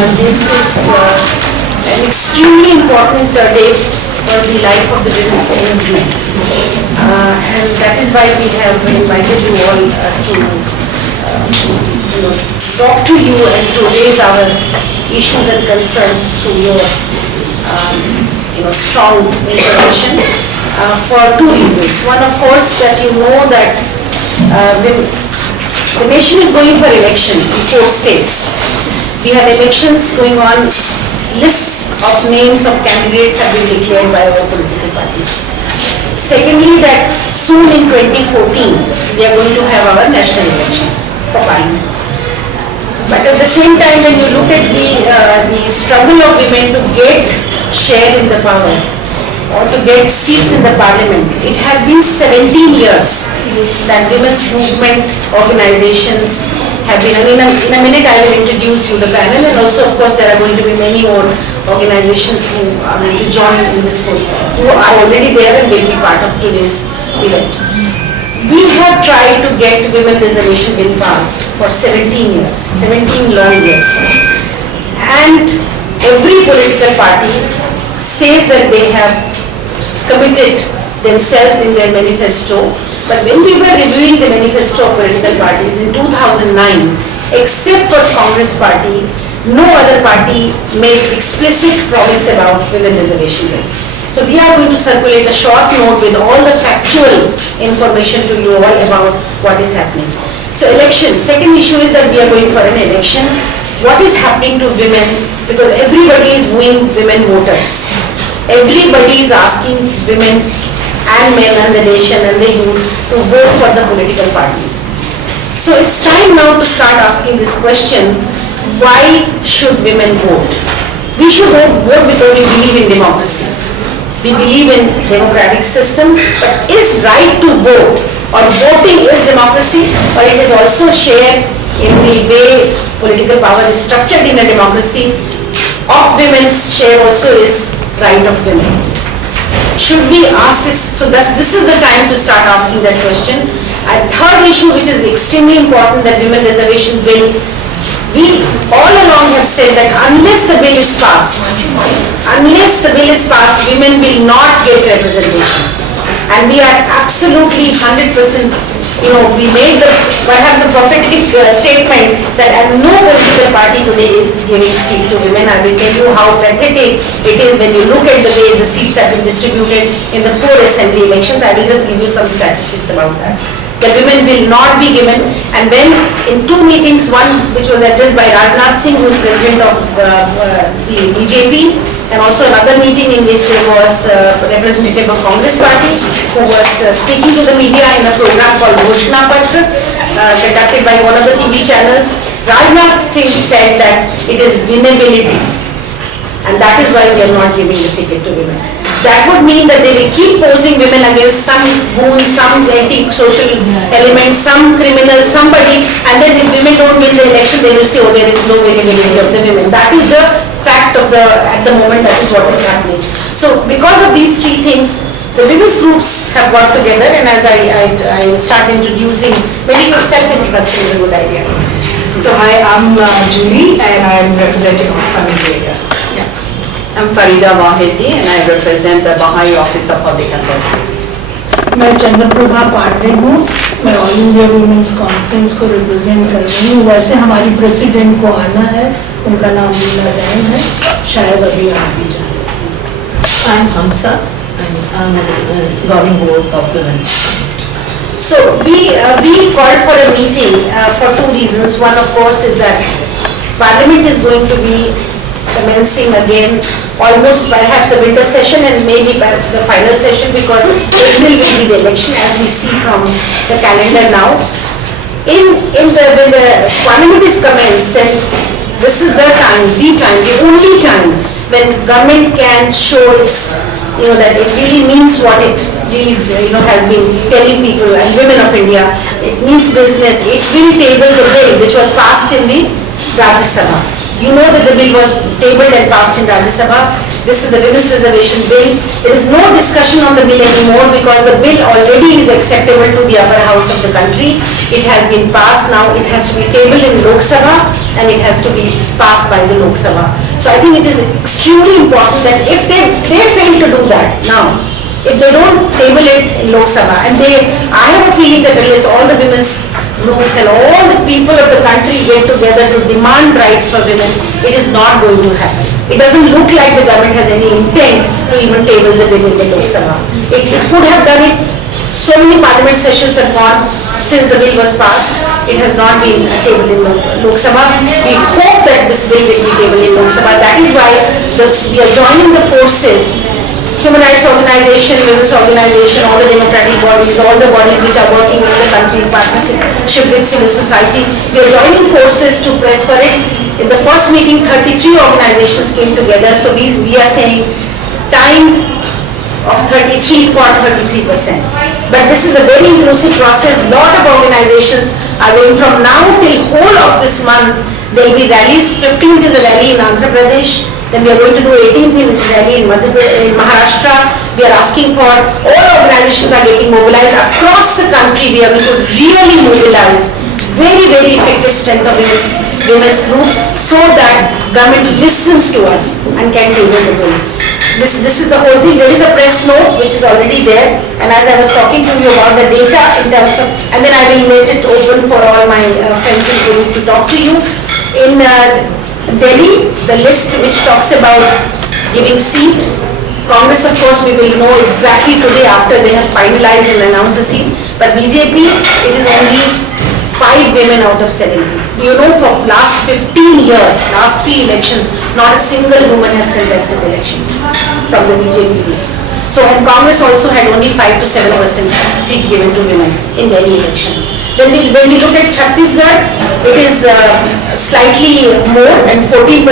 This is an extremely important day for the life of the women in India. And that is why we have invited you all to talk to you and to raise our issues and concerns through your strong intervention for two reasons. One, of course, that you know that the nation is going for election in 4 states. We have elections going on. Lists of names of candidates have been declared by our political parties. Secondly, that soon in 2014, we are going to have our national elections for parliament. But at the same time, when you look at the struggle of women to get share in the power or to get seats in the parliament, it has been 17 years that women's movement organizations have been. In a minute I will introduce you the panel, and also of course there are going to be many more organizations who are going to join in this group, who are already there and will be part of today's event. We have tried to get women reservation bill passed for 17 years, 17 long years, and every political party says that they have committed themselves in their manifesto. But when we were reviewing the manifesto of political parties in 2009, except for Congress party, no other party made explicit promise about women reservation bill. So we are going to circulate a short note with all the factual information to you all about what is happening. So elections, second issue is that we are going for an election. What is happening to women? Because everybody is wooing women voters. Everybody is asking women and men and the nation and the youth to vote for the political parties. So it's time now to start asking this question: why should women vote? We should vote because we believe in democracy. We believe in democratic system, but is right to vote or voting is democracy, or it is also shared in the way political power is structured in a democracy. Of women's share also is right of women. Should we ask this? So this is the time to start asking that question. And third issue, which is extremely important, that women reservation bill, we all along have said that unless the bill is passed, women will not get representation. And we are absolutely 100%, we made the prophetic statement that no political party today is giving seat to women. I will tell you how pathetic it is when you look at the way the seats have been distributed in the 4 assembly elections. I will just give you some statistics about that. The women will not be given. And when in 2 meetings, one which was addressed by Rajnath Singh, who is president of the BJP, and also another meeting in which there was a representative of Congress party who was speaking to the media in a program called Ghoshna Patra, conducted by one of the TV channels. Rajnath Singh said that it is winnability, and that is why we are not giving the ticket to women. That would mean that they will keep posing women against some goon, some anti-social element, some criminal, somebody, and then if women don't win the election, they will say, oh, there is no winnability of the women. That is the fact of at the moment, that is what is happening. So because of these 3 things, the women's groups have got together, and as I start introducing, maybe your self-introduction is a good idea. So hi, I'm Julie, and I'm representing Oxfam India. I'm Farida Wahidi, and I represent the Baha'i Office of Public Affairs. मैं चंद्रप्रभा पांडे हूँ, मैं all India women's conference को represent कर रही हूँ. वैसे हमारी president को आना है, उनका नाम मीना जैन है, शायद अभी आ भी जाए. I'm Hamsa, and I'm a governing board of women. So we called for a meeting for 2 reasons. One, of course, is that Parliament is going to be commencing again, almost perhaps the winter session and maybe the final session, because April will be the election, as we see from the calendar now. When the Parliament is commenced, then this is the only time when government can show its, that it really means what it really, has been telling people and women of India. It means business. It will table the bill which was passed in the Rajya Sabha. You know that the bill was tabled and passed in Rajya Sabha. This is the Women's Reservation Bill. There is no discussion on the bill anymore because the bill already is acceptable to the upper house of the country. It has been passed now. It has to be tabled in Lok Sabha and it has to be passed by the Lok Sabha. So I think it is extremely important that if they fail to do that now, if they don't table it in Lok Sabha, and I have a feeling that unless all the women's groups and all the people of the country get together to demand rights for women, it is not going to happen. It doesn't look like the government has any intent to even table the bill in the Lok Sabha. It could have done it. So many parliament sessions have gone since the bill was passed. It has not been tabled in Lok Sabha. We hope that this bill will be tabled in Lok Sabha. That is why we are joining the forces. Human rights organization, women's organization, all the democratic bodies, all the bodies which are working in the country in partnership with civil society. We are joining forces to press for it. In the first meeting, 33 organizations came together. So we are saying time of 33 for 33%. But this is a very inclusive process. Lot of organizations are going from now till whole of this month. There will be rallies. 15th is a rally in Andhra Pradesh. Then we are going to do 18th rally in Maharashtra. We are asking for, all organizations are getting mobilized across the country. We are going to really mobilize very, very effective strength of women's groups so that government listens to us and can table the bill. This is the whole thing. There is a press note which is already there, and as I was talking to you about the data in terms of, and then I will make it open for all my friends and colleagues to talk to you. In Delhi, the list which talks about giving seat, Congress, of course, we will know exactly today after they have finalized and announced the seat, but BJP, it is only 5 women out of 70. You know, for last 15 years, last 3 elections, not a single woman has contested election from the BJP list. So, and Congress also had only 5 to 7% seat given to women in Delhi elections. Then when we look at Chhattisgarh, it is slightly more, and 14%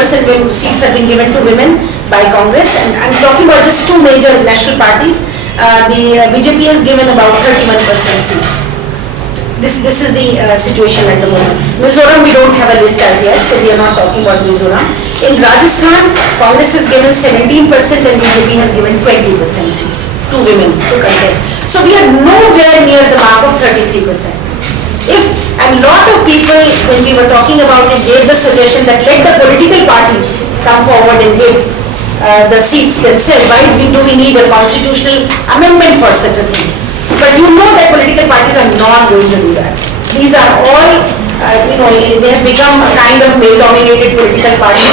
seats have been given to women by Congress. And I'm talking about just 2 major national parties. The BJP has given about 31% seats. This is the situation at the moment. Mizoram, we don't have a list as yet, so we are not talking about Mizoram. In Rajasthan, Congress has given 17% and BJP has given 20% seats to women to contest. So we are nowhere near the mark of 33%. And a lot of people, when we were talking about it, gave the suggestion that let the political parties come forward and give the seats themselves. Why do we need a constitutional amendment for such a thing? But you know that political parties are not going to do that. These are all, they have become a kind of male-dominated political party.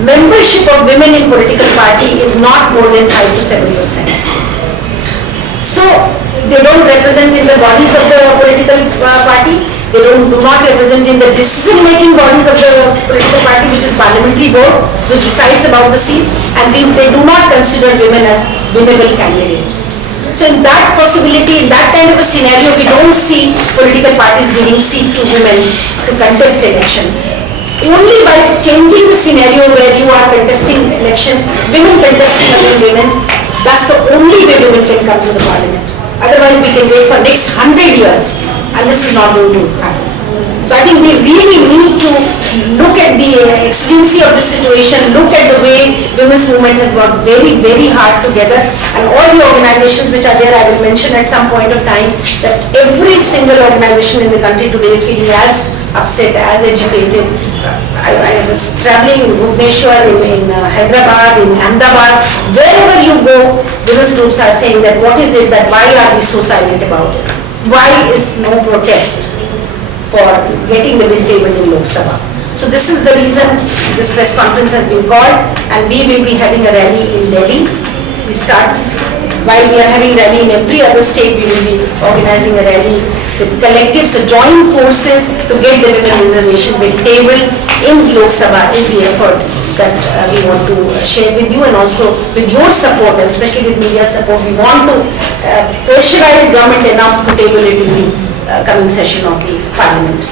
Membership of women in political party is not more than 5 to 7%. So they don't represent in the bodies of the political party. They do not represent in the decision-making bodies of the political party, which is parliamentary board, which decides about the seat, and they do not consider women as winnable candidates. So in that possibility, in that kind of a scenario, we don't see political parties giving seat to women to contest election. Only by changing the scenario where you are contesting election, women contesting among women, that's the only way women can come to the parliament. Otherwise, we can wait for next 100 years, and this is not going to happen. So I think we really need to look at the exigency of the situation, look at the way women's movement has worked very, very hard together, and all the organizations which are there, I will mention at some point of time that every single organization in the country today is feeling as upset, as agitated. I was traveling in Bhubaneswar, in Hyderabad, in Ahmedabad, wherever you go, women's groups are saying that what is it, that why are we so silent about it? Why is no protest for getting the bill tabled in Lok Sabha? So this is the reason this press conference has been called, and we will be having a rally in Delhi. While we are having rally in every other state, we will be organizing a rally with collectives, so join forces to get the women reservation bill tabled in Lok Sabha is the effort that we want to share with you, and also with your support, and especially with media support, we want to pressurize government enough to table it in the coming session of the parliament.